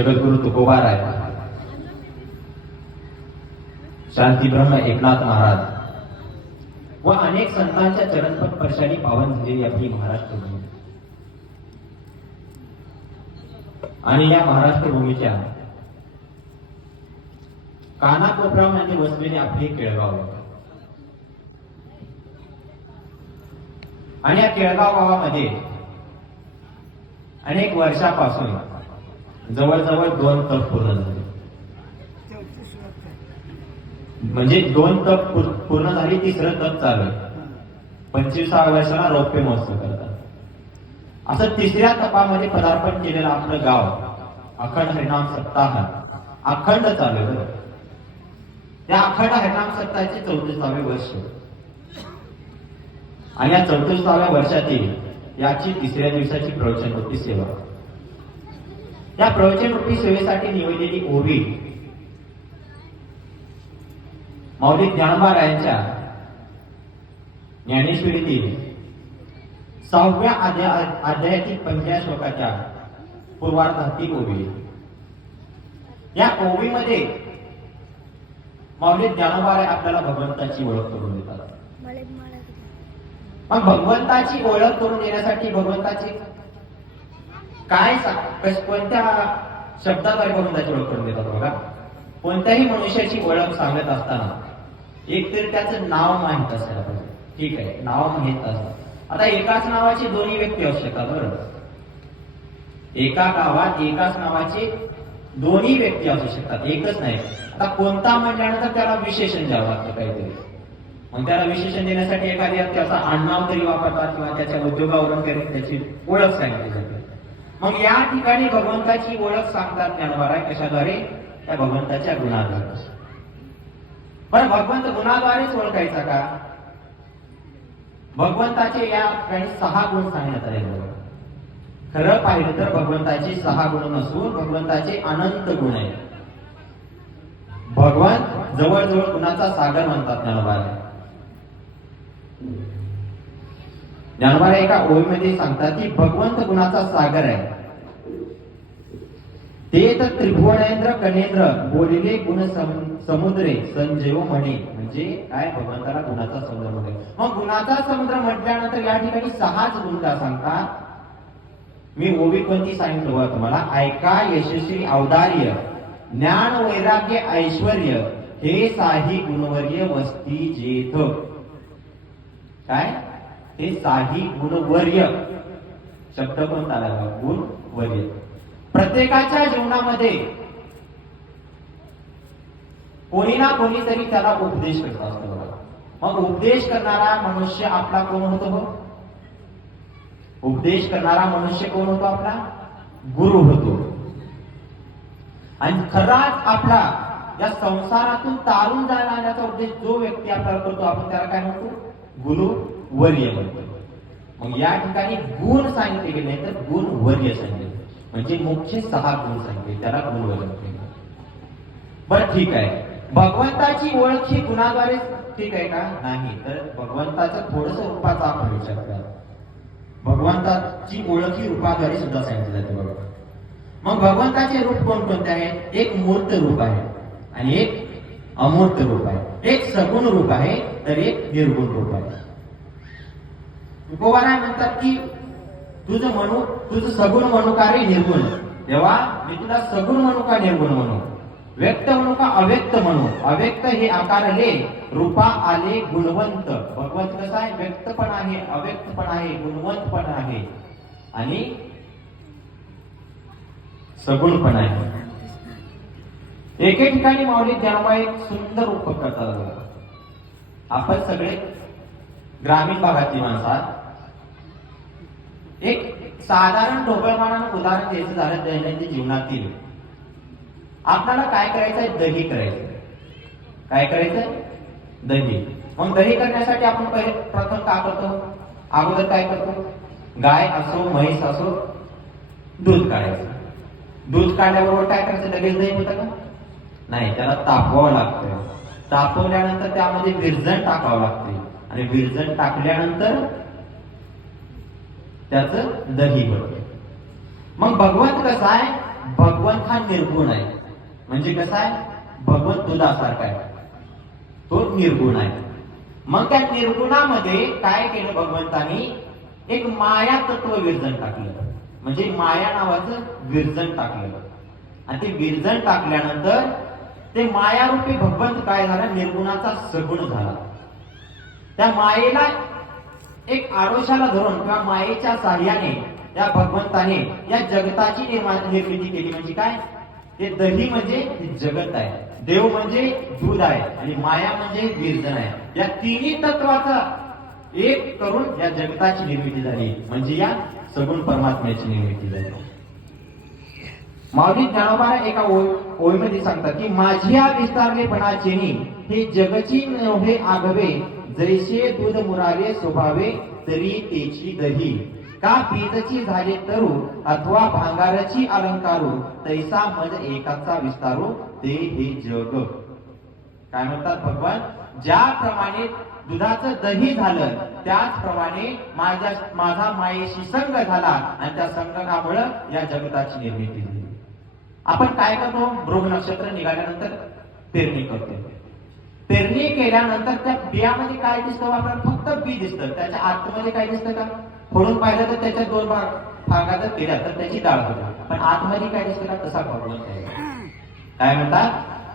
जगद्गुरु तुकोबाराय, शांती ब्रह्म एकनाथ महाराज व अनेक संतांच्या चरणपद स्पर्शाने पावन झालेली आपली महाराष्ट्र भूमी आणि या महाराष्ट्र भूमीच्या कानाकोपऱ्यामध्ये वसलेले आपले केळगाव आणि या केळगाव गावामध्ये अनेक वर्षापासून जवळजवळ 2 तप पूर्ण झाले. म्हणजे 2 तप पूर्ण झाली, 3रं तप चालू आहे. 25व्या वर्षाला रौप्य महोत्सव करतात. असं 3ऱ्या तपामध्ये पदार्पण केलेलं आपलं गाव अखंड हरिनाम सप्ताह अखंड चालू आहे. त्या अखंड हरिनाम सप्ताहाचे 34वे वर्ष आणि या 34व्या वर्षातील याची 3ऱ्या दिवसाची प्रवचन रूपी सेवा. या प्रवचन रूपी सेवेसाठी निवडलेली ओवी माऊली ज्ञानोबा रायांच्या ज्ञानेश्वरीतील 6व्या अध्यायातील 5व्या श्लोकाच्या पूर्वार्धातील ओवी. या ओवीमध्ये माऊली ज्ञानोबा राय आपल्याला भगवंताची ओळख करून देतात. मग भगवंताची ओळख करून देण्यासाठी भगवंताची काय कोणत्या शब्दाद्वारे भगवंताची ओळख करून देतात बघा. कोणत्याही मनुष्याची ओळख सांगत असताना एक तरी त्याचं नाव माहित असायला पाहिजे. ठीक आहे, नाव माहित असतं. आता एकाच नावाची 2 व्यक्ती असू शकतात. बरोबर, एका गावात एकाच नावाचे 2 व्यक्ती असू शकतात, एकच नाही. आता कोणता म्हटल्यानंतर त्याला विशेषण द्यावं लागतं काहीतरी. मग त्याला विशेषण देण्यासाठी एखाद्या त्याचा आडनाव तरी वापरतात किंवा त्याच्या उद्योगावरून त्याची ओळख सांगितली जाते. मग या ठिकाणी भगवंताची ओळख सांगतात ज्ञानोबा राय कशाद्वारे? त्या भगवंताच्या गुणाद्वारे. पण भगवंत गुणाद्वारेच ओळखायचा का? भगवंताचे या ठिकाणी 6 गुण सांगण्यात आले. खरं पाहिलं तर भगवंताचे 6 गुण नसून भगवंताचे अनंत गुण आहेत. भगवंत जवळजवळ गुणाचा सागर म्हणतात ज्ञानोबा राय. ज्ञानोबा राय एका ओळीमध्ये सांगतात की भगवंत गुणाचा सागर आहे. ते तर त्रिभुवनेंद्र कनेंद्र बोलिले गुण समुद्रे संजीव म्हणे. म्हणजे काय? भगवंताला गुणाचा समुद्र म्हणे. मग गुणाचा समुद्र म्हटल्यानंतर या ठिकाणी 6च गुण का सांगतात? मी ओवी कोणती सांगितलं बघा तुम्हाला. ऐका यशस्वी औदार्य ज्ञान वैराग्य ऐश्वर्य हे 6 गुणवर्य वस्ती जेथ. काय? हे 6 गुणवर्य शब्द कोणता आला? गुणवर्य. प्रत्येकाच्या जीवनामध्ये कोणी ना कोणीतरी त्याला उपदेश करत असतो. मग उपदेश करणारा मनुष्य आपला कोण होतो? उपदेश करणारा मनुष्य कोण होतो? आपला गुरु होतो. आणि खराच आपला या संसारातून तारून जाण्याचा उपदेश जो व्यक्ती आपल्याला करतो आपण त्याला काय म्हणतो? गुरुवर्य म्हणतो. मग या ठिकाणी गुण सांगितले गेले नाही तर गुणवर्य सांगितले. म्हणजे मुख्य 6 गुण सांगितले, त्याला गुणवर्य म्हणतात. बरं ठीक आहे, भगवंताची ओळख ही गुणाद्वारे ठीक आहे का? नाही. तर भगवंताचं थोडस रूपाचा आपण विचार करा. भगवंताची ओळख ही रूपाद्वारे सुद्धा सांगितली जाते. बरोबर. मग भगवंताचे रूप कोणकोणते आहेत? एक मूर्त रूप आहे आणि एक अमूर्त रूप आहे. एक सगुण रूप आहे तर एक निर्गुण रूप आहे. तुकोबा राय म्हणतात की तुझं सगुण म्हणू का रे निर्गुण? तेव्हा मी तुला सगुण म्हणू का निर्गुण म्हणू? व्यक्त म्हणू का अव्यक्त म्हणू? अव्यक्त हे आकारले रूपा आले गुणवंत. भगवंत कसा आहे? व्यक्त पण आहे, अव्यक्त पण आहे, गुणवंत पण आहे आणि सगुण पण आहे. एके ठिकाणी माऊली ज्ञानोबा एक सुंदर रूप करतात. आपण सगळे ग्रामीण भागातली माणसं एक साधारण ढोबळमानानं उदाहरण द्यायचं झालं दैनंदिन जीवनातील. आपल्याला काय करायचंय? दही करायचं. काय करायचंय? दही. मग दही करण्यासाठी आपण प्रथम काय करतो? अगोदर काय करतो? गाय असो म्हैस असो दूध काढायचं. दूध काढल्याबरोबर काय करायचं? लगेच दही होतं का? नाही, त्याला तापवावं लागतं. तापवल्यानंतर त्यामध्ये विरजण टाकावं लागते आणि विरजण टाकल्यानंतर त्याचं दही होतं. मग भगवंत कसं आहे? भगवंत हा निर्गुण आहे. म्हणजे कसा आहे? भगवंत दुधासारखा आहे, तो निर्गुण आहे. मग त्या निर्गुणामध्ये काय केलं भगवंतानी? एक माया तत्व विरजन टाकलं. म्हणजे माया नावाचं विरजन टाकलं. आणि ते विरजन टाकल्यानंतर ते मायारूपी भगवंत काय झाला? निर्गुणाचा सगुण झाला. त्या मायेला एक आरोशाला धरून किंवा मायेच्या साह्याने त्या भगवंताने या जगताची निर्मिती केली. म्हणजे काय? ते दही म्हणजे जगत आहे, देव म्हणजे दूध आहे आणि माया म्हणजे विरजन आहे. या तिन्ही तत्वाचा एक करून या जगताची निर्मिती झाली. म्हणजे या सगुण परमात्म्याची निर्मिती झाली. माऊली ज्ञानोबा एका ओळीमध्ये सांगतात की माझ्या विस्तारलेपणाचे हे जगची नव्हे आगवे, जैसे दूध मुराले स्वभावे तरी तेची दही. का पीतची झाले तरू अथवा भांगाराची अलंकारू, तैसा मज एकाचा विस्तारू ते हे जग. काय म्हणतात भगवान? ज्याप्रमाणे दुधाचं दही झालं त्याचप्रमाणे माझा मायेशी संग झाला आणि त्या संगमामुळे या जगताची निर्मिती झाली. आपण काय करतो? मृग नक्षत्र निघाल्यानंतर पेरणी करतो. पेरणी केल्यानंतर त्या बियामध्ये काय दिसतं? आपल्याला फक्त बी दिसतं. त्याच्या आतमध्ये काय दिसतं का? फोडून पाहिलं तर त्याच्या दोन भागात केल्या तर त्याची डाळ होती, पण आतमध्ये काय दिसतं का? तसा प्रॉब्लेम काय म्हणतात?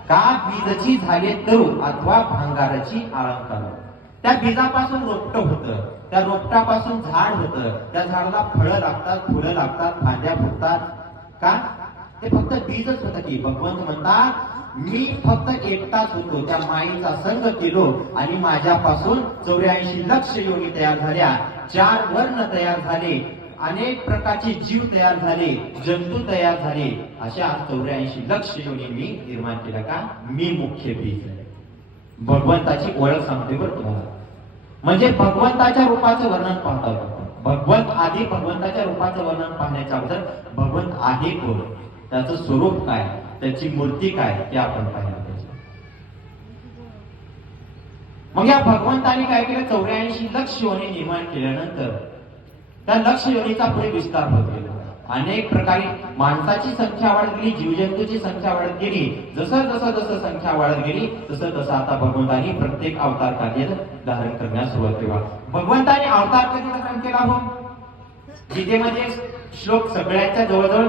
का बीजची झाले तरू अथवा भांगाराची अलंकार. त्या बीजापासून रोपट होतं, त्या रोपटापासून झाड होतं, त्या झाडाला फळं लागतात, फुलं लागतात, फांद्या फुटतात. का? ते फक्त बीजच होतं की भगवंत म्हणतात मी फक्त एकटाच होतो, त्या माईचा संग केलो आणि माझ्यापासून 84 लक्ष योनी तयार झाल्या, 4 वर्ण तयार झाले, अनेक प्रकारचे जीव तयार झाले, जंतू तयार झाले. अशा 84 लक्ष योनी मी निर्माण केला. का? मी मुख्य बीज आहे. भगवंताची ओळख सांगते बरं तुम्हाला. म्हणजे भगवंताच्या रूपाचं वर्णन पाहता भगवंत आधी भगवंताच्या रूपाचं वर्णन पाहण्याच्या अगोदर भगवंत आहे कोण, त्याचं स्वरूप काय, त्याची मूर्ती काय ते आपण पाहिलं पाहिजे. मग या भगवंताने काय केलं? 84 लक्ष योनी निर्माण केल्यानंतर त्या लक्ष योनीचा पुढे विस्तार होत गेला. अनेक प्रकारे माणसाची संख्या वाढत गेली, जीवजंतूची संख्या वाढत गेली. जसं संख्या वाढत गेली तसं आता भगवंताने प्रत्येक अवतार कार्य धारण करण्यास सुरुवात केली. भगवंताने अवतार कधी धारण केला? हो, गीतेमध्ये श्लोक सगळ्यांच्या जवळजवळ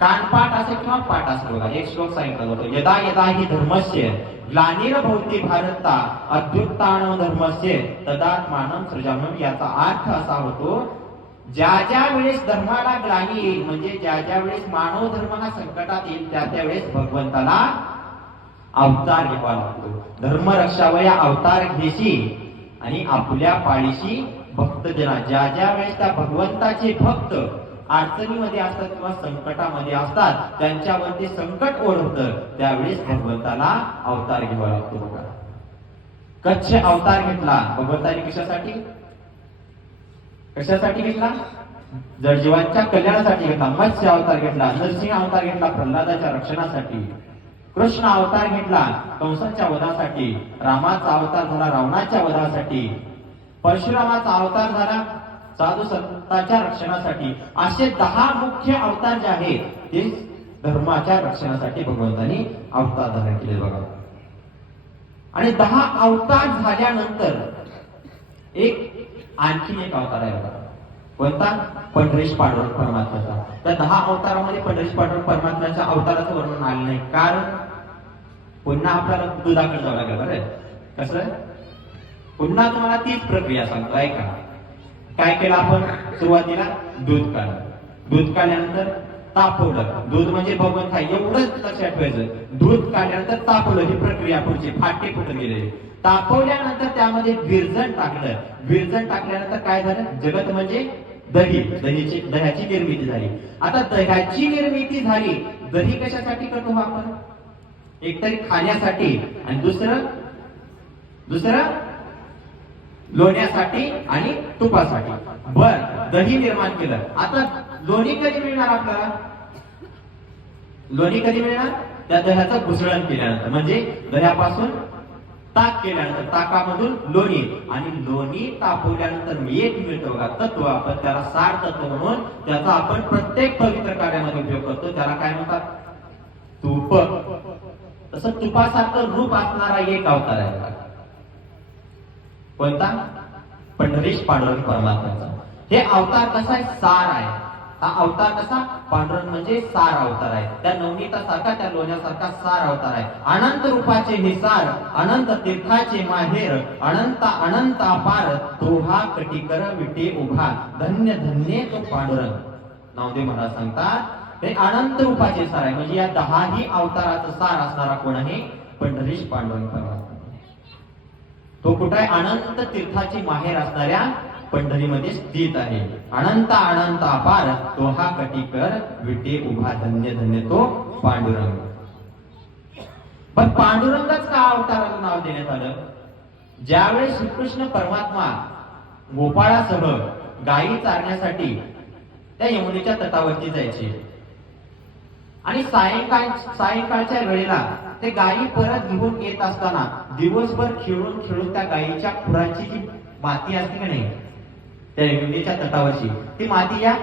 कानपाठ असेल किंवा पाठ असेल बघा. एक श्लोक सांगितला जातो, यदा यदा हि धर्मस्य ग्लानिर्भवति भारता अभ्युत्थानो धर्मस्य तदात्मानं सृजाम्यहम्. याचा अर्थ असा होतो, ज्या ज्या वेळेस धर्माला ग्लानी येईल, म्हणजे ज्या ज्या वेळेस मानव धर्म हा संकटात येईल, त्या त्यावेळेस भगवंताला अवतार घ्यावा लागतो. धर्म रक्षावया अवतार घेशी आणि आपल्या पाळीशी भक्त जना. ज्या ज्या वेळेस त्या भगवंताचे भक्त अडचणीमध्ये असतात किंवा संकटामध्ये असतात, त्यांच्यावरती संकट ओढवतं, त्यावेळेस भगवंताला अवतार घ्यावा लागतो. बघा, कच्छ अवतार घेतला भगवंताने कशासाठी? कशासाठी घेतला? जडजीवांच्या कल्याणासाठी घेतला. मत्स्य अवतार घेतला, नरसिंह अवतार घेतला प्रल्हादाच्या रक्षणासाठी, कृष्ण अवतार घेतला कंसाच्या वधासाठी, रामाचा अवतार झाला रावणाच्या वधासाठी, परशुरामाचा अवतार झाला साधू संतांच्या रक्षणासाठी. असे 10 मुख्य अवतार जे आहेत ते धर्माच्या रक्षणासाठी भगवंतांनी अवतार धारण केले. बघा, आणि 10 अवतार झाल्यानंतर आणखीन एक अवतार आहे बघा. कोणता? पंढरीश पांडुरंग परमात्म्याचा. त्या 10 अवतारामध्ये पंढरीश पांडुरंग परमात्म्याच्या अवताराचं वर्णन आलं नाही. कारण पुन्हा आपल्याला दुधाकडे जावं लागेल. बरं कसं? पुन्हा तुम्हाला तीच प्रक्रिया सांगतो, ऐका. काय केलं आपण? सुरुवातीला दूध काढलं, दूध काढल्यानंतर तापवलं. दूध म्हणजे भगवंत आहे एवढंच लक्षात ठेवायचं. दूध काढल्यानंतर तापवलं, ही प्रक्रिया पुढची फाटे फुटून गेले. तापवल्यानंतर त्यामध्ये विरजण टाकलं. विरजण टाकल्यानंतर काय झालं? जगत म्हणजे दही, दह्याची निर्मिती झाली. आता दह्याची निर्मिती झाली. दही कशासाठी करतो आपण? एकतरी खाण्यासाठी आणि दुसरं लोण्यासाठी आणि तुपासाठी. बर, दही निर्माण केलं. आता लोणी कधी मिळणार आपल्याला? लोणी कधी मिळणार? त्या दह्याचं घुसळण केल्यानंतर, म्हणजे दह्यापासून ताक केल्यानंतर ताकामधून लोणी, आणि लोणी तापवल्यानंतर एक मिळतं बघा तत्व, आपण त्याला सार तत्व म्हणून त्याचा आपण प्रत्येक पवित्र कार्यामध्ये उपयोग करतो. त्याला काय म्हणतात? तूप. तसं तुपासारखं रूप असणारा एक अवतार आहे. कोणता? पंढरीश पांडुरंग परमात्म्याचा. हे अवतार कसा आहे? सार आहे. हा अवतार कसा? पांडुरंग म्हणजे सार अवतार आहे. त्या नवनीतासारखा, त्या लोण्यासारखा सार अवतार आहे. अनंत रूपाचे हे सार, अनंत तीर्थाचे माहेर, अनंत अनंत अपार, तो हा कटिकर विटे उभा, धन्य धन्य तो पांडुरंग. नामदेव महाराज सांगतात हे अनंत रूपाचे सार आहे. म्हणजे या 10ही अवताराचं सार असणारा कोण आहे? पंढरीश पांडुरंग परमात्मा. तो कुठे आहे? अनंत तीर्थाची माहेर असणाऱ्या पंढरीमध्ये स्थित आहे. अनंत अनंत अपार, तो हा कटिकर विटे उभा, धन्य धन्य तो पांडुरंग. पण पांडुरंगच का अवताराला नाव देण्यात आलं? ज्यावेळेस श्रीकृष्ण परमात्मा गोपाळासह गायी चारण्यासाठी त्या यमुनेच्या तटावरती जायचे, आणि सायंकाळच्या वेळेला ते गायी परत घेऊन येत असताना दिवसभर खेळून खेळून त्या गायीच्या खुराची जी माती असते की नाही, त्या यमुनेच्या तटावरची ती माती या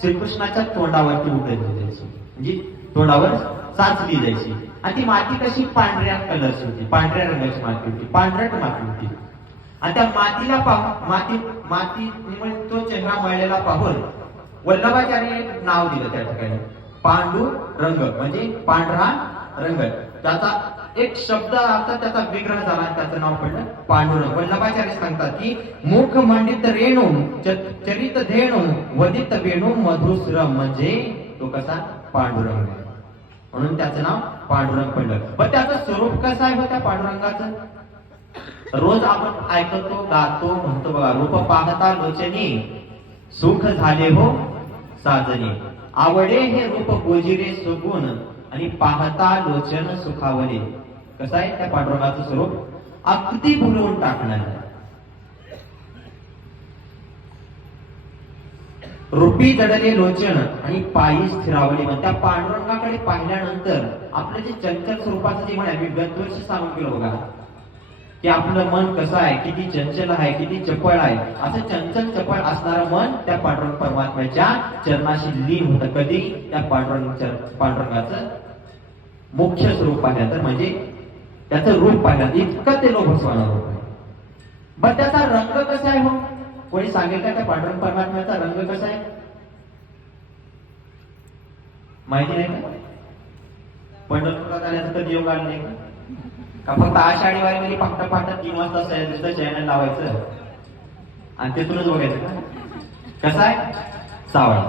श्रीकृष्णाच्या तोंडावरती उडवली जायची, म्हणजे तोंडावर साचली जायची. आणि ती माती कशी? पांढऱ्या कलरची होती, पांढऱ्या रंगाची माती होती, पांढरट माती होती. आणि त्या मातीला माती तो चेहरा मळलेला पाहून वल्लभाचार्य एक नाव दिलं त्या ठिकाणी, पांडू रंग, म्हणजे पांढरा रंग. त्याचा एक शब्द आता त्याचा विग्रह झाला, त्याचं नाव पडलं पांडुरंग. वल्लभाचार्य सांगतात की मुख मंडित रेणू चरित धेणू वदित वेणू मधुस्रम, म्हणजे तो कसा? पांडुरंग, म्हणून त्याचं नाव पांडुरंग पडलं. पण त्याचं स्वरूप कसं आहे त्या पांडुरंगाचं? रोज आपण ऐकतो, गातो, म्हणतो बघा, रूप पाहता लोचनी सुख झाले हो साजनी, आवडे हे रूप गोजिरे सुगुण, आणि पाहता लोचन सुखावले. कसं आहे त्या पांडुरंगाचं स्वरूप? अगदी भुलवून टाकणार. रूपी जडले लोचन आणि पायी स्थिरावले. म्हणजे त्या पांडुरंगाकडे पाहिल्यानंतर आपलं जे चंचल स्वरूपाचं जे म्हणाय, मी गतवर्षी सांगून गेलो बघा, की आपलं मन कसं आहे, किती चंचल आहे, किती चपळ आहे. असं चंचल चपळ असणारं मन त्या पांडुरंग परमात्म्याच्या चरणाशी लीन होतं. कधी? त्या पांडुरंगाचं मुख्य स्वरूप पाहिल्यानंतर, म्हणजे त्याचं रूप पाहिल्यानंतर इतकं ते लोभसवाना रूप आहे. पण त्याचा रंग कसा आहे? हो, कोणी सांगेल का त्या पांडुरंग परमात्म्याचा रंग कसा आहे? माहिती नाही का? पंढरपुरात आल्याचं कधी योग आला नाही का? फक्त आषाढी वारीमध्ये पहाटे 3 वाजता चॅनल लावायचं आणि तिथूनच बघायचं का? कसा आहे? सावळा.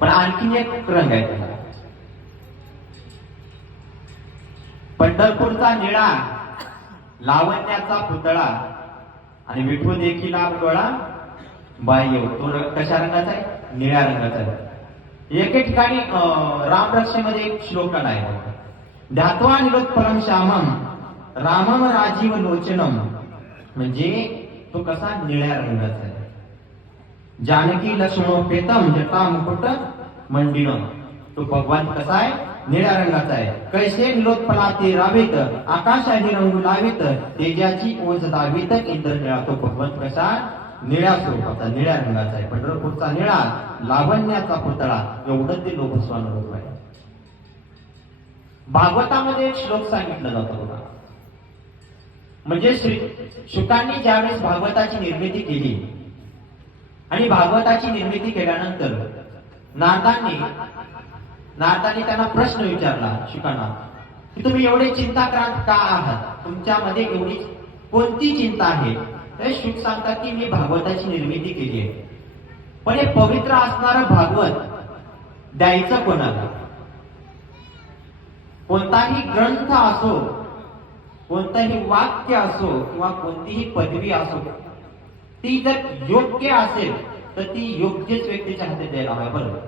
पण आणखीन एक रंग आहे त्याला, पंढरपूरचा निळा, लावण्याचा पुतळा, आणि विठू देखील डोळा बाह्य. तो कशा रंगाचा आहे? निळ्या रंगाचा आहे. एके ठिकाणी रामरक्षेमध्ये एक श्लोक आहे, ध्यात्वा निलोत्पलम श्यामम रामम राजीव लोचनम, म्हणजे तो कसा? निळ्या रंगाचा आहे. जानकी लक्ष्मणोपेतम जटा मुकुट मंडिनम, तो भगवान कसा आहे? निळ्या रंगाचा आहे. कैसे निलोत्पलाते रावीत आकाशाही रंगू लावीत, तेजाची ओज दावीत इंद्र निळा, तो भगवंत कसा? निळ्या स्वरूपाचा, निळ्या रंगाचा आहे. पंढरपूरचा निळा, लावण्याचा पुतळा, एवढं ते लोभस्वान रूप आहे. भागवतामध्ये एक श्लोक सांगितला जातो बघा, म्हणजे शुकांनी ज्यावेळेस भागवताची निर्मिती केली, आणि भागवताची निर्मिती केल्यानंतर नारदांनी त्यांना प्रश्न विचारला शुकांना, की तुम्ही एवढे चिंताक्रांत का आहात? तुमच्यामध्ये एवढी कोणती चिंता आहे? तर शुक सांगतात की मी भागवताची निर्मिती केली आहे, पण हे पवित्र असणारं भागवत द्यायचं कोणाला? कोणताही ग्रंथ असो, कोणतंही वाक्य असो, किंवा कोणतीही पदवी असो, ती जर योग्य असेल तर ती योग्यच व्यक्तीच्या हातात द्यायला हवी. बरोबर?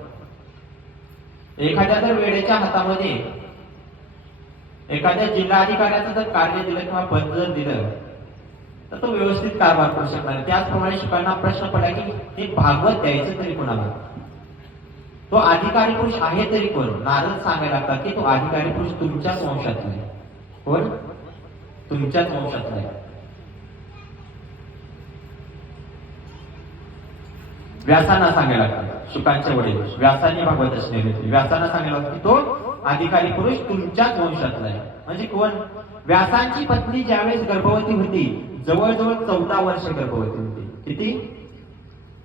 एखाद्या जर वेळेच्या हातामध्ये एखाद्या जिल्हाधिकाऱ्याचं जर कार्य दिलं किंवा पद जर दिलं तर तो व्यवस्थित कारभार करू शकणार. त्याचप्रमाणे शुकांना प्रश्न पडला की हे भागवत द्यायचं तरी कोणाला? तो अधिकारी पुरुष आहे तरी कोण? नारद सांगायला लागतात की तो अधिकारी पुरुष तुमच्याच वंशातला आहे. कोण? तुमच्याच वंशातला आहे. व्यासांना सांगायला लागतात, शुकांचे वडील व्यासांनी भागवताची निर्मिती व्यासांना सांगायला लागतात की तो अधिकारी पुरुष तुमच्याच वंशातला आहे. म्हणजे कोण? व्यासांची पत्नी ज्यावेळेस गर्भवती होती, जवळजवळ 14 वर्ष गर्भवती होती. किती?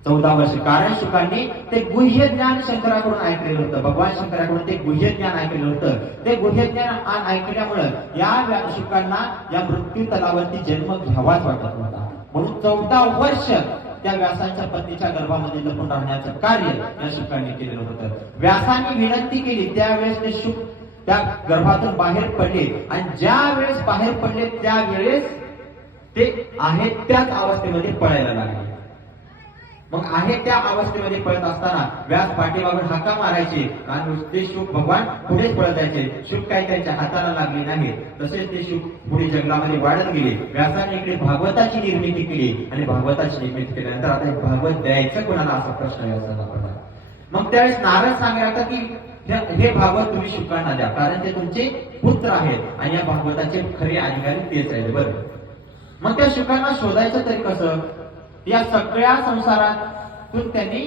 14 वर्ष. कारण शुकांनी ते गुह्य ज्ञान शंकराकडून ऐकलेलं होतं. भगवान शंकराकडून ते गुह्य ज्ञान ऐकलेलं होतं. ते गुह्य ज्ञान ऐकल्यामुळे या शुकांना या मृत्यू तलावरती जन्म घ्यावाच वाटत नव्हता. म्हणून 14 वर्ष त्या व्यासांच्या पत्नीच्या गर्भामध्ये लपून राहण्याचं कार्य या शुकांनी केलेलं होतं. व्यासांनी विनंती केली, त्यावेळेस ते शुक त्या गर्भातून बाहेर पडले आणि ज्या वेळेस बाहेर पडले त्यावेळेस ते आहेत त्याच अवस्थेमध्ये पळायला लागले. मग आहे त्या अवस्थेमध्ये पळत असताना व्यास पाठीमागून हाका मारायचे आणि ते शुक भगवान पुढेच पळत जायचे. शुक काही त्यांच्या हाताला लागले नाही. तसेच ते शुक पुढे जंगलामध्ये वाढत गेले. व्यासाने इकडे भागवताची निर्मिती केली आणि भागवताची निर्मिती केल्यानंतर आता भागवत द्यायचं कोणाला असा प्रश्न व्यासाला पडला. मग त्यावेळेस नारद सांगायला की हे भागवत तुम्ही शुकांना द्या, कारण ते तुमचे पुत्र आहेत आणि या भागवताचे खरे अधिकारी तेच आहेत. बरं, मग त्या शुकांना शोधायचं तरी कसं? या सगळ्या संसारातून त्यांनी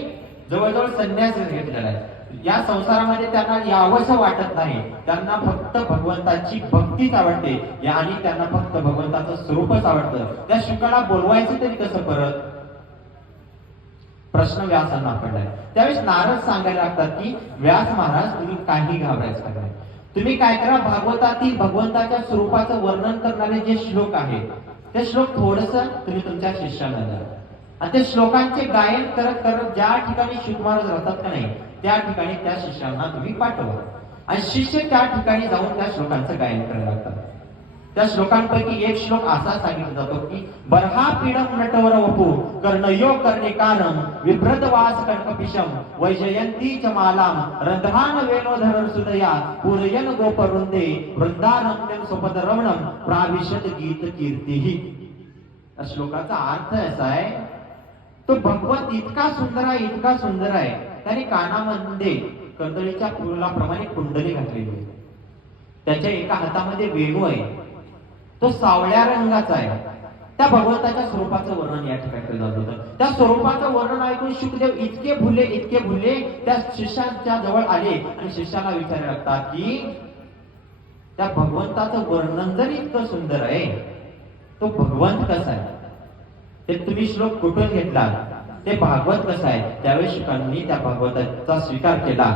जवळजवळ संन्यास घेतलेला आहे. या संसारामध्ये त्यांना यावंसं वाटत नाही. त्यांना फक्त भगवंताची भक्तीच आवडते आणि त्यांना फक्त भगवंताचं स्वरूपच आवडतं. त्या शुकाला बोलवायचं तरी कसं परत? प्रश्न व्यासांना पडलाय. त्यावेळेस नारद सांगायला लागतात की व्यास महाराज, तुम्ही काही घाबरायचं नाही. तुम्ही काय करा, भागवतातील भगवंताच्या स्वरूपाचं वर्णन करणारे जे श्लोक आहेत ते श्लोक थोडस तुम्ही तुमच्या शिष्याला द्या आणि ते श्लोकांचे गायन करत करत ज्या ठिकाणी शुक महाराज राहतात का नाही त्या ठिकाणी त्या शिष्यांना तुम्ही पाठवा आणि शिष्य त्या ठिकाणी जाऊन त्या श्लोकांचं गायन करायला लागतात. त्या श्लोकांपैकी एक श्लोक असा सांगितला जातो की बर्हा पीडम नटवर वपू कर्णयोग कर्णिकारम विभ्रतवास कणकपिशम वैजयंती च मालाम रंध्रान वेणोधर सुदया पूरयन गोपवृंदे वृंदारम्यम सुपद रमणम प्राविशत गीत कीर्तिही. या श्लोकाचा अर्थ असा आहे, तो भगवत इतका सुंदर आहे, इतका सुंदर आहे, त्याने कानामध्ये कर्दळीच्या फुलाप्रमाणे कुंडली घातलेली आहे. त्याच्या एका हातामध्ये वेणू आहे, तो सावळ्या रंगाचा आहे. त्या भगवंताच्या स्वरूपाचं वर्णन या ठिकाणी केलं जात होतं. त्या स्वरूपाचं वर्णन ऐकून शुकदेव इतके भुलले त्या शिष्यांच्या जवळ आले आणि शिष्याला विचारायला लागतात की त्या भगवंताचं वर्णन जर इतकं सुंदर आहे, तो भगवंत कसा आहे? ते तुम्ही श्लोक कुठून घेतला? ते भागवत कसं आहे? त्यावेळी शुकांनी त्या भागवताचा स्वीकार केला.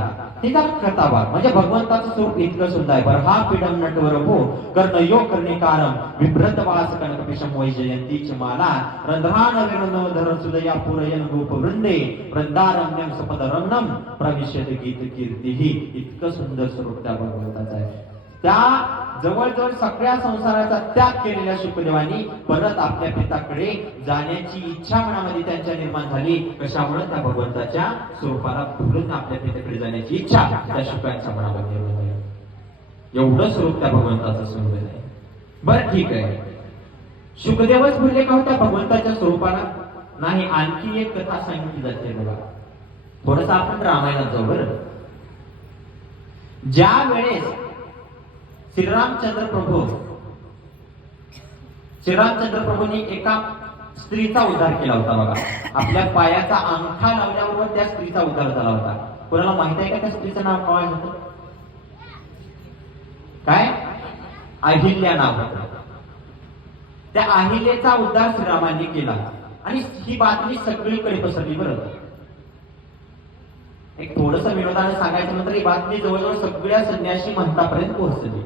तिचा कथाभाग म्हणजे भगवंताचं स्वरूप इतकं सुंदर आहे. बरं, हा पीडम नटवर हो कर्णयोग कर्णिकारम विभ्रतवास कनकपिशम वैजयंतीच माला रंध्रान वेणोधर सुदया पूरयन गोपवृंदे वृंदारम्यम सपद रमणम प्रविशत गीत कीर्तिही. इतकं सुंदर स्वरूप त्या भगवंताचं आहे. त्या जवळजवळ सगळ्या संसाराचा त्याग केलेल्या शुकदेवांनी परत आपल्या पिताकडे जाण्याची इच्छा मनामध्ये त्यांच्या निर्माण झाली. कशामुळे? त्या भगवंताच्या स्वरूपाला भुलून आपल्या पिताकडे जाण्याची इच्छा त्या शुकांच्या मनामध्ये निर्माण झाली. एवढं स्वरूप त्या भगवंताचं सुंदर आहे. बरं, ठीक आहे, शुकदेवच भुलले का होत्या भगवंताच्या स्वरूपाला? नाही, आणखी एक कथा सांगितली जाते बघा. थोडस आपण रामायणात जाऊ. बरं, ज्या वेळेस श्रीरामचंद्र प्रभूंनी एका स्त्रीचा उद्धार केला होता बघा. आपल्या पायाचा अंगठा लावल्याबरोबर त्या स्त्रीचा उद्धार झाला होता. कोणाला माहित आहे का त्या स्त्रीचं नाव काय होतं? काय? अहिल्या नाव होतं. त्या अहिल्याचा उद्धार श्रीरामांनी केला आणि ही बातमी सगळीकडे पसरली. बरोबर, एक थोडस विनोदाने सांगायचं नंतर ही बातमी जवळजवळ सगळ्या संन्यासी महंतापर्यंत पोहोचली,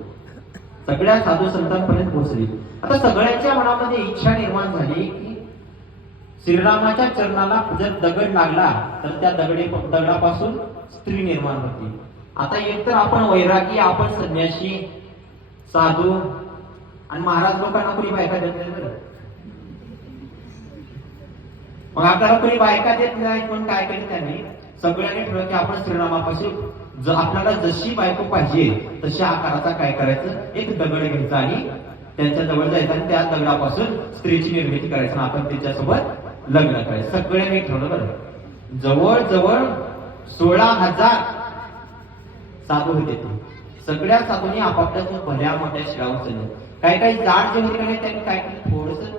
सगळ्या साधू संतांपर्यंत पोहोचली. आता सगळ्यांच्या मनामध्ये इच्छा निर्माण झाली की श्रीरामाच्या चरणाला जर दगड लागला तर त्या दगडापासून स्त्री निर्माण होती. आता एकतर आपण वैरागी, आपण संन्यासी, साधू आणि महाराज लोकांना कोणी बायका देत नाही. बरं, मग आपल्याला कोणी बायका देत नाही. पण काय केलं त्यांनी? सगळ्यांनी ठरवलं की आपण श्रीरामापासून आपल्याला जशी बायको पाहिजे तशा आकाराचा काय करायचं, एक दगड घ्यायचा आणि त्यांच्या जवळ जायचं आणि त्या दगडापासून स्त्रीची निर्मिती करायची आणि आपण त्याच्यासोबत लग्न करायचं. सगळ्यांनी ठरवलं. बरं, जवळजवळ 16,000 साधू होते. ते सगळ्या साधूंनी आपापल्या भल्या मोठ्या शिळा उचलल्या. काही काही जाड जे होते का नाही त्यांनी काय केलं, थोडस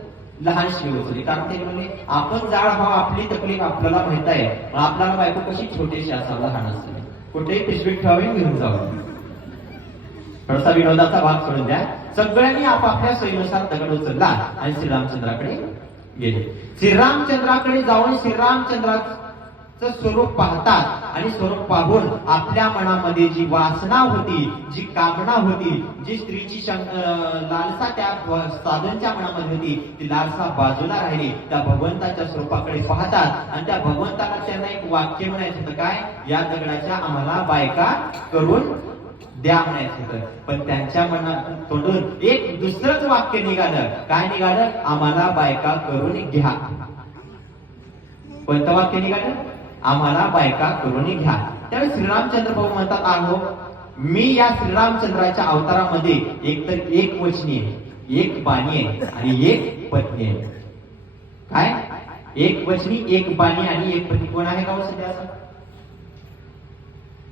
लहान शिव उचलली. कारण ते म्हणले आपण जाड व्हावं, आपली तकलीफ आपल्याला माहित आहे, आपल्याला बायको कशी छोटीशी असावं, लहान असावी, कुठेही पिशवीत ठेवावी, घेऊन जावं. थोडासा विनोदाचा भाग सोडून द्या. सगळ्यांनी आपापल्या सोयीनुसार दगड उचलला आणि श्रीरामचंद्राकडे गेले. श्रीरामचंद्राकडे जाऊन श्रीरामचंद्राचं स्वरूप पाहतात आणि स्वरूप पाहून आपल्या मनामध्ये जी वासना होती, जी कामना होती, जी स्त्रीची लालसा त्या साधूंच्या मनामध्ये होती, ती लालसा बाजूला राहिली. त्या भगवंताच्या स्वरूपाकडे पाहतात आणि त्या भगवंताला त्यांना एक वाक्य म्हणायचं होतं, काय, या दगडाच्या आम्हाला बायका करून द्या म्हणायचं होतं. पण त्यांच्या मनात तोंडून एक दुसरंच वाक्य निघालं. काय निघालं, आम्हाला बायका करून घ्या. कोणतं वाक्य निघालं, आम्हाला बायका करून घ्या. त्यावेळी श्रीरामचंद्र भाऊ म्हणतात, आहो मी या श्रीरामचंद्राच्या अवतारामध्ये एकतर एक वचनी आहे, एक बाणी आहे आणि एक पत्नी आहे. काय, एक वचनी, एक बाणी आणि एक पत्नी. कोण आहे का सध्या असं?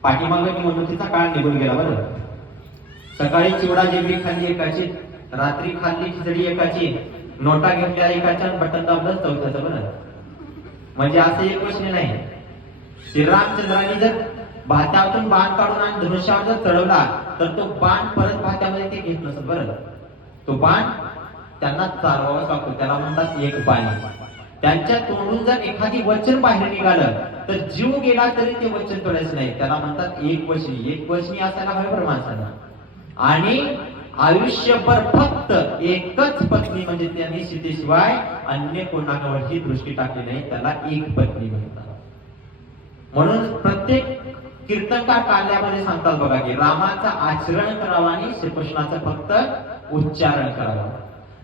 पाठीमागे निवडणुकीचा काळ निघून गेला. बरं, सकाळी चिवडा जेवढी खाल्ली एकाची, रात्री खाल्ली खिचडी एकाची, नोटा घेतल्या एकाच्या, बटन दाबलं चौथ्याचं. बरं, म्हणजे असं एक वचनी नाही. श्रीरामचंद्रांनी जर भात्यातून बाण काढून आणि धनुष्यावर जर चढवला तर तो बाण परत भात्यामध्ये ते घेत नसत. बरं, तो बाण त्यांना चालवावाच लागतो, त्याला म्हणतात एक बाणी. त्यांच्या तोंडून जर एखादी वचन बाहेर निघालं तर जीव गेला तरी ते वचन तोडायचं नाही, त्याला म्हणतात एक वचनी. एक वचनी असायला हवे बरं माणसांना. आणि आयुष्यभर फक्त एकच पत्नी, म्हणजे त्यांनी सीतेशिवाय अन्य कोणावरही दृष्टी टाकली नाही, त्याला एक पत्नी म्हणतात. म्हणून प्रत्येक कीर्तनकार काल्यामध्ये सांगतात बघा की रामाचं आचरण करावं आणि श्रीकृष्णाचं फक्त उच्चारण करावं.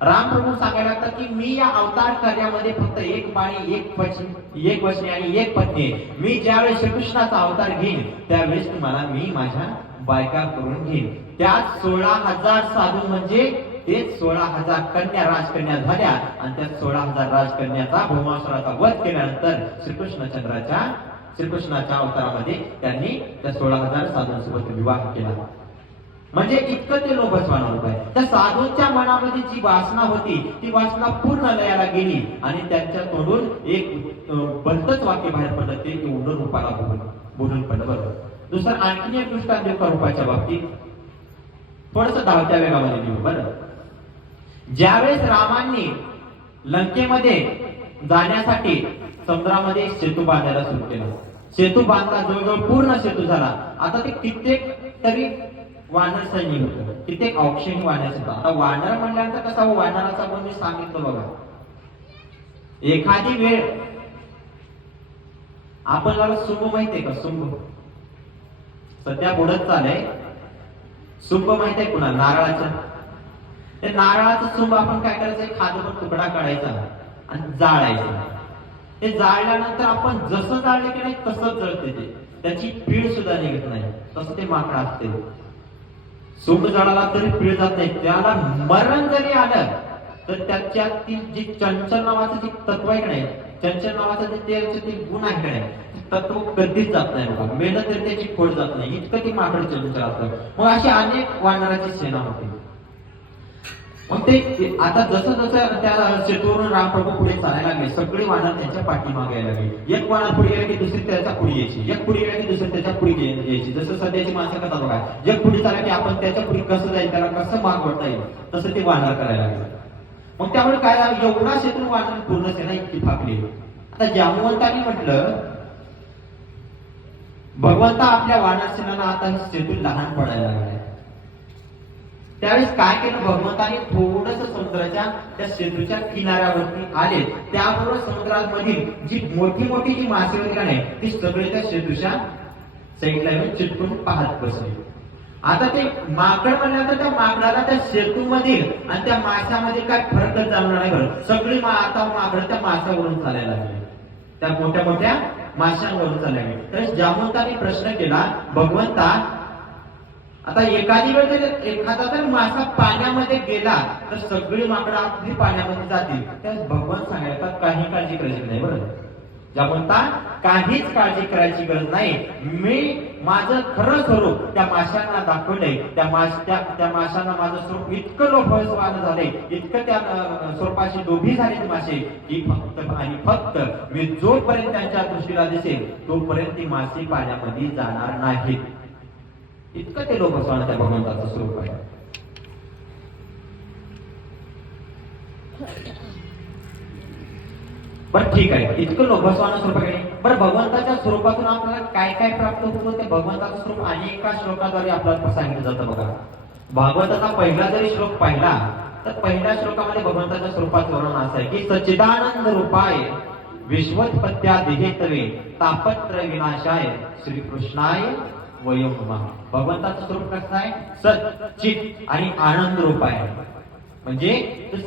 रामप्रभू सांगायला लागतात की मी या अवतार कार्यामध्ये फक्त एक बाणी, एक वचनी आणि एक पत्नी. मी ज्यावेळेस श्रीकृष्णाचा अवतार घेईन त्यावेळेस तुम्हाला मी माझ्या बायका करून घेईन. त्यात 16,000 साधू, म्हणजे ते 16,000 कन्या, राजकन्या झाल्या. आणि त्या 16,000 राजकन्याचा भौमासुराचा वध केल्यानंतर श्रीकृष्णाच्या अवतारामध्ये त्यांनी त्या 16,000 साधूंसोबत विवाह केला. म्हणजे इतकं ते लोभसवान होते. त्या साधूंच्या मनामध्ये जी वासना होती ती वासना पूर्ण लयाला गेली आणि त्यांच्या तोंडून एक भलतच वाक्य बाहेर पडलं, ते उडून रूपाला बोलून पडलं. बरोबर. दुसरं आणखी एक दृष्टांत देऊ का रूपाच्या बाबतीत, थोडस धावत्या वेगामध्ये देऊ. बरं, ज्यावेळेस रामांनी लंकेमध्ये जाण्यासाठी समुद्रामध्ये सेतू बांधायला सुरू केला, सेतू बांधला, जवळजवळ पूर्ण सेतू झाला. आता ते कित्येक तरी वानर सैनिक होतं, कित्येक औक्षणी वानर होता. आता वानर म्हणल्यानंतर कसा हो, वानराचा पण मी सांगितलं बघा, एखादी वेळ आपल्याला सुंभ माहितीये का? सुंभ सध्या बुडत चालय. सुंभ माहित आहे कुणा? नारळाचं. ते नारळाचं सुंभ आपण काय करायचं, खाद्यभर तुकडा काढायचा आणि जाळायचा. ते जाळल्यानंतर आपण जसं जाळले की नाही तसंच जळते ते, त्याची पीळ सुद्धा निघत नाही. तसं ते माकडं असते. सुंभ जळाला तरी पीळ जात नाही. त्याला मरण जरी आलं तर त्याच्यात जी चंचल नावाचं जे तत्व आहे की नाही, चंचल नावाचं जे गुण आहे की नाही, तत्व कधीच जात नाही बघा. मेलं तरी त्याची खोड जात नाही, इतकं ती माकड चंचल असतं. मग अशी अनेक वानराची सेना होती. मग ते आता जसं जसं त्या सेतूवरून रामप्रभू पुढे चालायला लागले, सगळे वानर त्यांच्या पाठीमागे यायला लागले. एक वानर पुढे गेला की दुसरी त्याच्या पुढे यायची, एक पुढे गेला की दुसरी त्याच्या पुढे यायची. जसं सध्याची माणसं करतात बघा, एक पुढे चालला की आपण त्याच्या पुढे कसं जाईल, त्याला कसं माग वळता येईल, तसं ते वानर करायला लागले. मग त्यामुळे काय झालं, एवढा सेतू वानर पूर्ण सेना इतकी फाकली. आता जांबुवंतांनी म्हटलं, भगवंता आपल्या वानर सेनाला आता सेतू लहान पडायला लागलाय. त्यावेळेस काय केलं भगवंताने, थोडस समुद्राच्या त्या सेतूच्या किनाऱ्यावरती आले. त्याबरोबर समुद्रामधील जी मोठी मोठी जी मासे होती का नाही, ती सगळे त्या सेतूच्या साईडला येऊन चिटकून पाहत बसले. आता ते माकड म्हणल्यानंतर त्या माकडाला त्या सेतूमधील आणि त्या माशामध्ये काय फरकच जाणवणार नाही. बरं, सगळी आता माकड त्या माशावरून चालायला लागली, त्या मोठ्या मोठ्या माशांवरून चालायला लागली. तर जांबुवंतांनी प्रश्न केला, भगवंता आता एखादी वेळ जर एखादा जर मासा पाण्यामध्ये गेला तर सगळी माकडं आपली पाण्यामध्ये जातील. त्यास भगवान सांगायला काही काळजी करायची नाही. बरं, ज्या म्हणतात काहीच काळजी करायची गरज नाही, मी माझं खरं स्वरूप त्या माशांना दाखवलंय, त्या माशांना माझं स्वरूप इतकं लोभसवान झालंय, इतकं त्या स्वरूपाशी लोभी झाले ते मासे की फक्त मी जोपर्यंत त्यांच्या दृष्टीला दिसेल तोपर्यंत ती मासे पाण्यामध्ये जाणार नाहीत. इतकं ते लोभसवान त्या भगवंताचं स्वरूप आहे. बरं ठीक आहे, इतकं लोभसवान स्वरूप आहे. बरं भगवंताच्या स्वरूपातून आपल्याला काय काय प्राप्त होतं ते भगवंताचं स्वरूप अनेका श्लोकाद्वारे आपल्याला सांगितलं जातं. बघा, भागवताचा पहिला जरी श्लोक पाहिला तर पहिल्या श्लोकामध्ये भगवंताच्या स्वरूपाचं वर्णन असं आहे की सच्चिदानंद रूपाय विश्वोत्पत्त्यादिहेतवे तापत्र विनाशाय श्रीकृष्णाय वयं नमः. भगवंताचं स्वरूप कसं आहे? सत, चित आणि आनंद रूप आहे. म्हणजे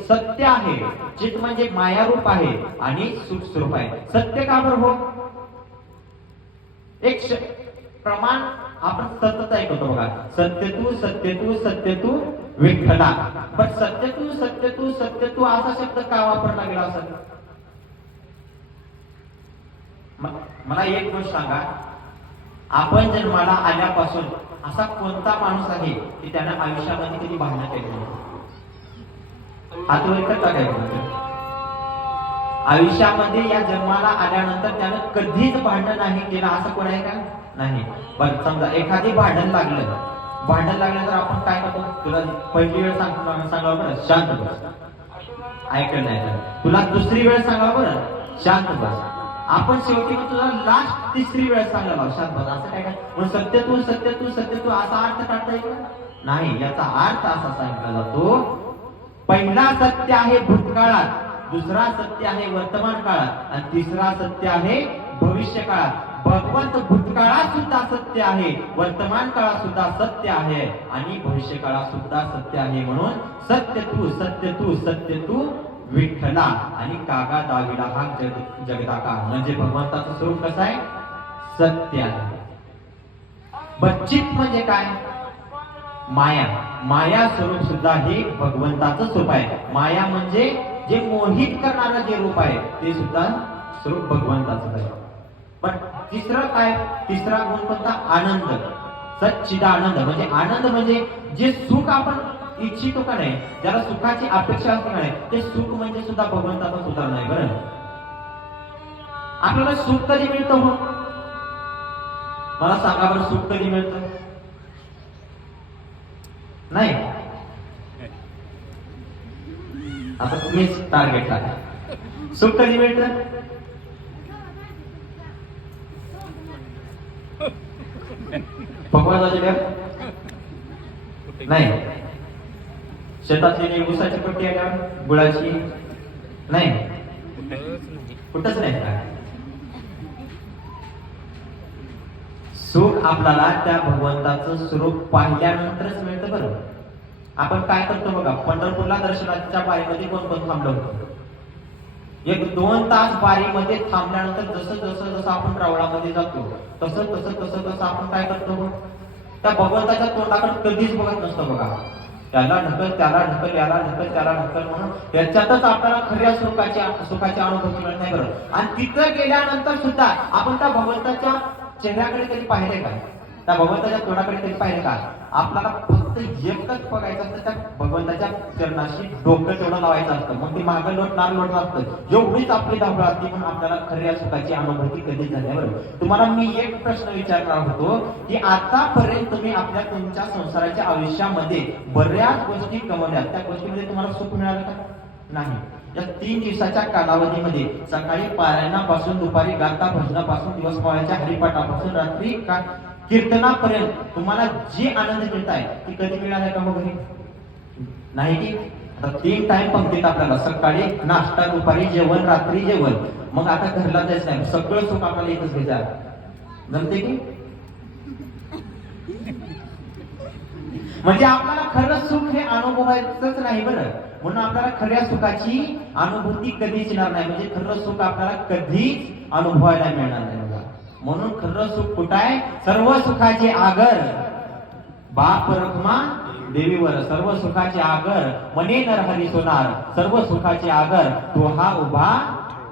सत्य आहे, चित म्हणजे माया रूप आहे आणि सुख स्वरूप आहे. सत्य का बरं हो? एक प्रमाण आपण सतत ऐकतो बघा, सत्यतू सत्यतू सत्यतू विठ्ठला. पण सत्यतू सत्यतू सत्यतू असा शब्द का वापरला गेला असेल? मला एक गोष्ट सांगा, आपण जन्माला आल्यापासून असा कोणता माणूस आहे की त्याने आयुष्यामध्ये कधी भांडण केलं नाही? हातवर करता काय? आयुष्यामध्ये या जन्माला आल्यानंतर त्यानं कधीच भांडण नाही केलं असं कोण आहे का? नाही. पण समजा एखादी भांडण लागलं तर आपण काय करतो? तुला पहिली वेळ सांगा बरं शांत बस, ऐकलं नाही तर तुला दुसरी वेळ सांगा बरं शांत बस, आपण शेवटी मग तुला लास्ट तिसरी वेळ सांगायला शांत बस, असं काय? मग सत्यतू सत्यतू सत्यतू असा अर्थ काढता येईल नाही. याचा अर्थ असा सांगितला जातो, पहिला सत्य आहे भूतकाळात, दुसरा सत्य आहे वर्तमान काळात आणि तिसरा सत्य आहे भविष्य काळात. भगवंत भूतकाळात सुद्धा सत्य आहे, वर्तमान काळात सुद्धा सत्य आहे आणि भविष्य काळात सुद्धा सत्य आहे. म्हणून सत्यतू सत्यतू सत्यतू विठ्ठला आणि कागा दाविला हा जगदाकार. म्हणजे भगवंताचं स्वरूप कसं आहे? सत्य आहे. बच्चित म्हणजे काय? माया. माया स्वरूप सुद्धा हे भगवंताचं स्वरूप आहे. माया म्हणजे जे मोहित करणारं जे रूप आहे ते सुद्धा स्वरूप भगवंताचं आहे. पण तिसरं काय? तिसरा गुण कोणता? आनंद. सच्चिदानंद म्हणजे आनंद म्हणजे जे सुख आपण इच्छितो का नाही, ज्याला सुखाची अपेक्षा असते का नाही, ते सुख म्हणजे सुद्धा भगवंताचा सुद्धा नाही. बरं, आपल्याला सुख कधी मिळतं हो? मला सांगा बरं, सुख कधी मिळतं? नाही. आता तुम्हीच टार्गेट टाका, सुख कधी मिळतं? भगवंताच्या नाही. शेतातली ऊसाची पट्टी आल्यावर गुळाची नाही, कुठंच नाही. सुख आपल्याला त्या भगवंताचं स्वरूप पाहिल्यानंतरच मिळतं. बरं, आपण काय करतो बघा, पंढरपूरला दर्शनाच्या बारीमध्ये कोण कोण थांबलं होतं? 1-2 तास बारीमध्ये थांबल्यानंतर जसं आपण रावळामध्ये जातो तसं आपण काय करतो? त्या भगवंताच्या तोंडाकडे कधीच बघत नसतो बघा. त्याला ढकल, त्याला ढकल, याला ढकल, त्याला ढकल म्हणून त्याच्यातच आपल्याला खऱ्या सुखाची अनुभूती मिळत नाही. बरं, आणि तिथं गेल्यानंतर सुद्धा आपण त्या भगवंताच्या चेहऱ्याकडे कधी पाहिले का? त्या भगवंताच्या तोंडाकडे कधी पाहिले का? आपल्याला फक्त एकच बघायचं असतं, त्या भगवंताच्या चरणाशी डोकं तेवढं लावायचं असतं. मग ते मागं लोटणार असतं. एवढीच आपली धावपळ असते, म्हणून आपल्याला खऱ्या सुखाची अनुभूती कधी झाल्यावर. तुम्हाला मी एक प्रश्न विचारणार होतो की आतापर्यंत तुम्ही तुमच्या संसाराच्या आयुष्यामध्ये बऱ्याच गोष्टी कमवल्या, त्या गोष्टीमध्ये तुम्हाला सुख मिळालं का? नाही. या 3 दिवसाच्या कालावधीमध्ये सकाळी पारायणापासून, दुपारी गाथा भजनापासून, दिवस मावळ्याच्या हरिपाठापासून रात्री कीर्तनापर्यंत तुम्हाला जे आनंद मिळत आहे ती कधी मिळाला का वगैरे? नाही की आता 3 टाइम पंक्तीत आपल्याला सकाळी नाश्ता, दुपारी जेवण, रात्री जेवण. मग आता घरला जायचं नाही, सगळं सुख आपल्याला एकच घ्यायचं. जमते की? म्हणजे आपल्याला खरं सुख हे अनुभवायचंच नाही. बरं, म्हणून आपल्याला खऱ्या सुखाची अनुभूती कधीच येणार नाही. म्हणजे खरं सुख आपल्याला कधीच अनुभवायला मिळणार नाही. म्हणून खरं सुख कुठं आहे? सर्व सुखाचे आगर बाप रखमा देवीवर, सर्व सुखाचे आगर मने नरहरी सोनार, सर्व सुखाचे आगर तो हा उभा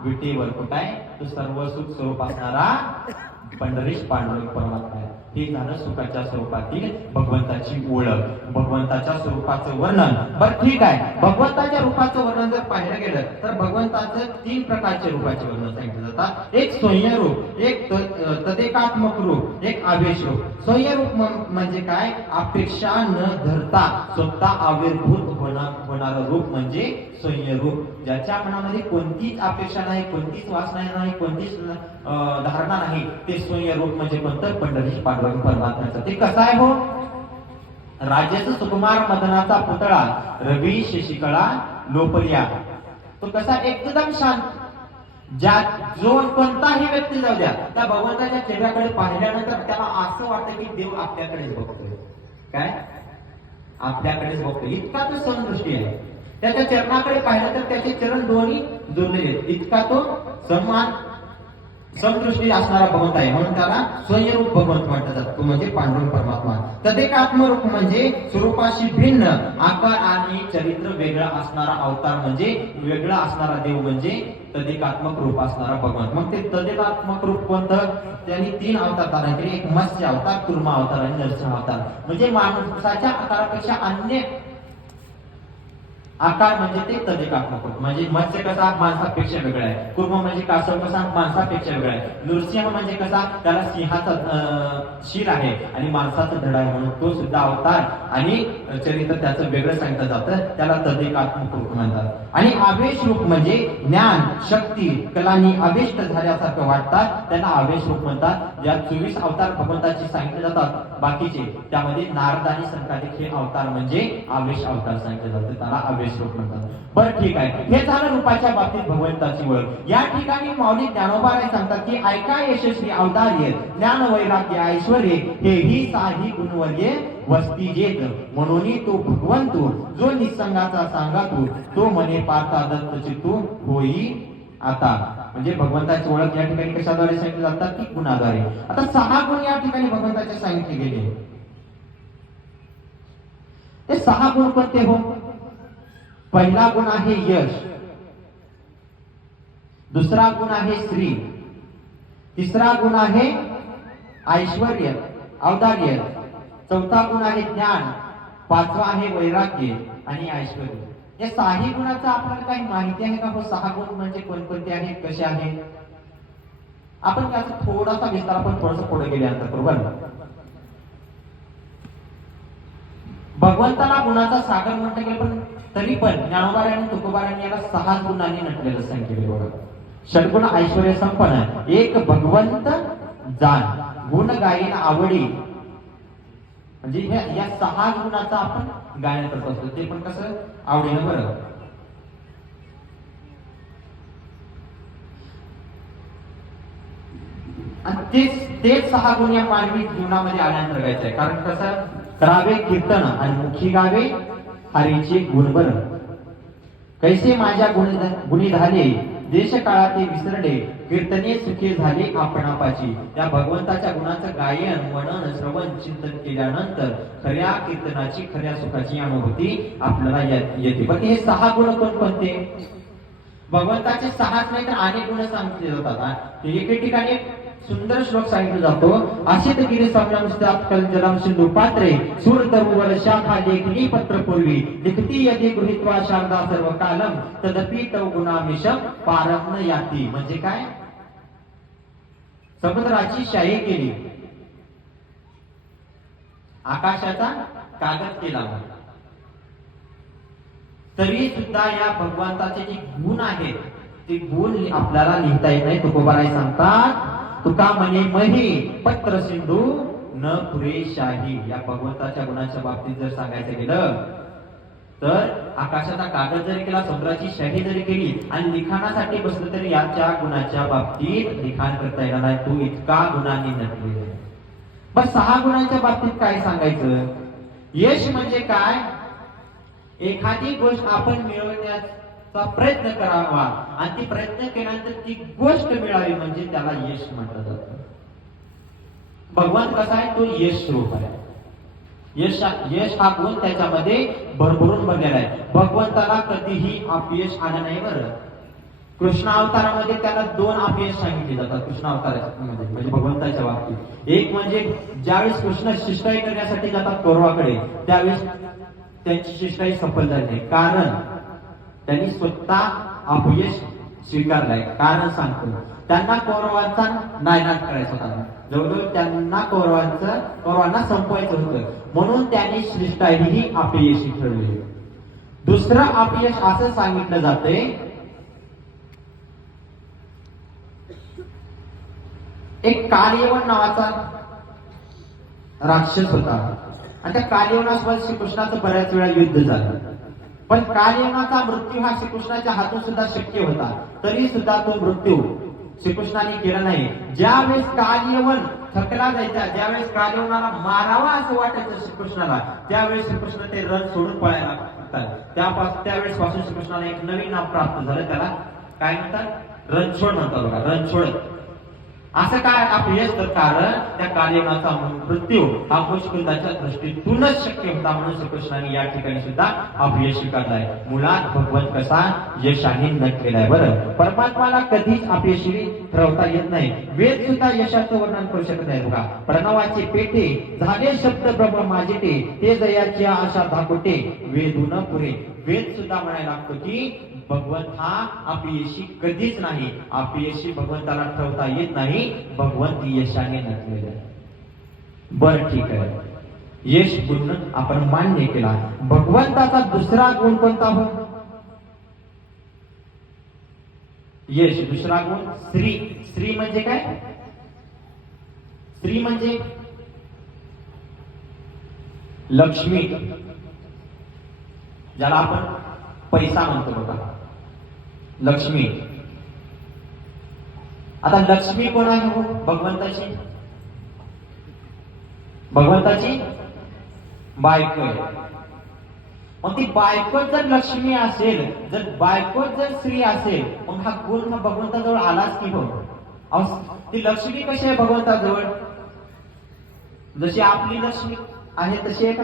विटेवर. कुठं आहे? तो सर्व सुख स्वरूप असणारा पंढरीश पांडुरंग परमात्मा आहे. हे झालं सुखाच्या स्वरूपातील भगवंताची ओळख, भगवंताच्या स्वरूपाचं वर्णन. बरं ठीक आहे, भगवंताच्या रूपाचं वर्णन जर पाहिलं गेलं तर भगवंताचं 3 प्रकारचे रूपाचे वर्णन सांगितले जातात. एक सोय्य रूप, एक तदेकात्मक रूप, एक आवेश रूप. सोय्य रूप म्हणजे काय? अपेक्षा न धरता स्वतः आविर्भूत होणारं रूप म्हणजे सोय्य रूप. ज्याच्या मनामध्ये कोणतीच अपेक्षा नाही, कोणतीच वासना नाही, कोणतीच धारणा नाही, ते सोय्य रूप म्हणजे कोणतं? पंढरीश पांडुरंग परमात्म्याचं. ते कसं आहे हो? राजेश सुकुमार मदनाचा पुतळा रवी शशिकळा लोपलिया. तो कसा? एकदम शांत. जो कोणताही व्यक्ती जाऊ द्या, त्या भगवंताच्या चेहऱ्याकडे पाहिल्यानंतर त्याला असं वाटतं की देव आपल्याकडेच बघतोय. काय? आपल्याकडेच बघतोय. इतका तो समदृष्टी आहे. त्याच्या चरणाकडे पाहिलं तर त्याचे चरण दोन्ही जोडलेले आहेत. इतका तो सन्मान समदृष्टी असणारा भगवंत आहे. म्हणून त्याला स्वयंरूप भगवंत म्हटलं जातं. तो म्हणजे पांडुरंग परमात्मा. तदेकात्मरूप म्हणजे स्वरूपाशी भिन्न आकार आणि चरित्र वेगळा असणारा अवतार म्हणजे वेगळा असणारा देव म्हणजे तदेकात्मक रूप असणारा भगवंत. मग ते तदेकात्मक रूप कोणतं? त्यांनी 3 अवतार धारण केले. एक मत्स्य अवतार, कुर्मा अवतार आणि नरसिंह अवतार. म्हणजे माणसाच्या आकारापेक्षा अन्य आकार म्हणजे ते तदेकात्मक रूप. म्हणजे मत्स्य कसा? माणसापेक्षा वेगळा आहे. कुर्म म्हणजे कासव कसा? माणसापेक्षा वेगळा आहे. नृसिंह म्हणजे कसा? त्याला सिंहाचा शिर आहे आणि माणसाचं धड आहे, म्हणून तो सुद्धा अवतार आणि चरित्र त्याचं वेगळं सांगितलं जातं. त्याला तदेकात्मक रूप म्हणतात. आणि आवेश रूप म्हणजे ज्ञान, शक्ती, कलांनी आवेष्ट झाल्यासारखं वाटतात, त्यांना आवेश रूप म्हणतात. या 24 अवतार भगवंताची सांगितले जातात. बाकीचे त्यामध्ये नारद आणि संकादिक हे अवतार म्हणजे आवेश अवतार सांगितले जातात. त्याला आवेश रूप म्हणतात. बरं ठीक आहे, हे झालं रूपाच्या बाबतीत भगवंताची ओळख. या ठिकाणी माऊली ज्ञानोबा सांगतात की ऐका यशस्वी अवतार्य ज्ञान वैराग्य ऐश्वर्य हे ही 6 गुणवर्य वस्ती जेत. म्हणून तो भगवंतू जो निसंगाचा सांगा तो मने पार्था दत्त चित्तू होई आता. म्हणजे भगवंताची ओळख या ठिकाणी कशाद्वारे सांगितली जातात? की गुणाद्वारे. आता 6 गुण या ठिकाणी भगवंताचे सांगितले गेले. ते 6 गुण कोणते हो? पहिला गुण आहे यश, दुसरा गुण आहे श्री, तिसरा गुण आहे ऐश्वर्य औदार्य, चौथा गुण आहे ज्ञान, 5वा आहे वैराग्य आणि ऐश्वर्य. या 6 गुणाचा आपल्याला काही माहिती आहे का हो? 6 गुण म्हणजे कोणकोणते आहेत, कसे आहेत? आपण त्याचा थोडासा विस्तार आपण थोडंसं पुढे गेल्यानंतर बरोबर. भगवंताला गुणाचा सागर म्हणता गेलं, पण तरी पण ज्ञानोबाराय आणि तुकोबारायांनी याला 6 गुणांनी नटलेलं सांगितलेलं बघा. षडगुण ऐश्वर्य संपन्न, एक भगवंत जाण, गुण गायन आवडी. म्हणजे या 6 गुणाचा आपण गायन करत असतो. ते पण कसं? आवडीनं. बरं, आणि तेच 6 गुण या मानवी जीवनामध्ये आल्यानंतर गायचं आहे. कारण कसं? करावे कीर्तन आणि मुखी गावे हरीचे गुणबर. कैसे माझ्या गुणी झाले देश काळाते विसरले, कीर्तने सुखे झाले आपणापाची. या भगवंताच्या गुणाचं गायन मनन श्रवण चिंतन केल्यानंतर खऱ्या कीर्तनाची खऱ्या सुखाची अनुभूती आपल्याला येते. पण हे 6 गुण कोणते? भगवंताचे 6च नाही तर अनेक गुण सांगितले जातात. एके ठिकाणी सुंदर श्लोक सांगितला जातो. असित गिरी संयम कल जलम सिंधू पात्रे सूर तरुवर शाखा लेखनी पत्र पूर्वी लिखती यदि गृहीत्वा शारदा सर्व कालम तदपि तव गुणामिषम पारम न याती. म्हणजे काय? समुद्राची शाही केली, आकाशाचा कागद केला, तरी सुद्धा या भगवंताचे जे गुण आहेत ते गुण आपल्याला लिहिता येत नाही. तुकोबाराय सांगतात, तुका म्हणे मही पत्र सिंधू न पुरे शाही. या भगवंताच्या गुणाच्या बाबतीत जर सांगायचं गेलं तर आकाशाचा कागद जरी केला, समुद्राची शाही जरी केली आणि लिखाणासाठी बसलं तरी याच्या गुणाच्या बाबतीत लिखाण करता येणार नाही. तू इतका गुणांनी नटलेला आहे. पण 6 गुणांच्या बाबतीत काय सांगायचं? यश म्हणजे काय? एखादी गोष्ट आपण मिळवण्याचा प्रयत्न करावा आणि ती प्रयत्न केल्यानंतर ती गोष्ट मिळावी म्हणजे त्याला यश म्हटलं जातं. भगवान कसा आहे? तो यश स्वरूप आहे. यश हा गुण त्याच्यामध्ये भरभरून भरलेला आहे. भगवंताला कधीही अपयश आलं नाही. बरं, कृष्ण अवतारामध्ये त्याला दोन अपयश सांगितले जातात कृष्ण अवतारामध्ये, म्हणजे भगवंताच्या बाबतीत. एक म्हणजे ज्यावेळेस कृष्ण शिष्टाई करण्यासाठी जातात कौरवाकडे, त्यावेळेस त्यांची शिष्टाई सफल झाली नाही, कारण त्यांनी स्वतः अपयश स्वीकारलंय. कारण सांगतो, त्यांना कौरवांचा नायनाट करायचा होता, जवळजवळ त्यांना कौरवांना संपवायचं होतं, म्हणून त्यांनी शिष्टाई ही अपयशी ठरवली. दुसरं अपयश असं सांगितलं जातंय, एक कालयवन नावाचा राक्षस होता आणि त्या कालयवनासोबत श्रीकृष्णाचं बऱ्याच वेळा युद्ध झालं, पण कालयवनाचा मृत्यू हा श्रीकृष्णाच्या हातून सुद्धा शक्य होता, तरी सुद्धा तो मृत्यू श्रीकृष्णाने केला नाही. ज्यावेळेस कालयवन थकला जायचा, ज्यावेळेस कालयवनाला मारावा असं वाटायचं श्रीकृष्णाला, त्यावेळेस श्रीकृष्ण ते रण सोडून पळायला लागतात. त्यावेळेस पासून श्रीकृष्णाला एक नवीन नाव प्राप्त झालं, त्याला काय म्हणतात, रणछोड म्हणतात बघा, रणछोड. असं काय अपयश, तर कारण त्या कालयवनाचा मृत्यू हा मुष्कुंदाच्या दृष्टीतूनच शक्य होता, म्हणून श्रीकृष्णाने या ठिकाणी सुद्धा अपयश स्वीकारलाय. मुळात भगवंत कसा यशाने नटलेला आहे. बरं, परमात्माला कधीच अपयशी ठरवता येत नाही. वेद सुद्धा यशाचं वर्णन करू शकत नाही. बघा, प्रणवाचे पेटे झाले शब्द ब्रह्म माझेटे, ते जयाची आशा धाकोटे वेदून पुरे. वेद सुद्धा म्हणायला लागतो की भगवंत हा अपयशी कधीच नाही, अपयशी भगवंताला ठरवता येत नाही, भगवंत यशाने नटलेला आहे. बर, ठीक आहे, यश गुण आपण मान्य केला. भगवंताचा दुसरा गुण कोणता हो? यश. दुसरा गुण श्री. श्री म्हणजे काय? श्री म्हणजे लक्ष्मी, ज्याला आपण पैसा म्हणतो बघा, लक्ष्मी. आता लक्ष्मी कोण आहे हो? भगवंताची बायको. मग ती बायको जर लक्ष्मी असेल, जर बायको जर स्त्री असेल, मग हा गुण भगवंताजवळ आलाच की हो? ती लक्ष्मी कशी आहे भगवंताजवळ? जशी आपली लक्ष्मी आहे तशी आहे का?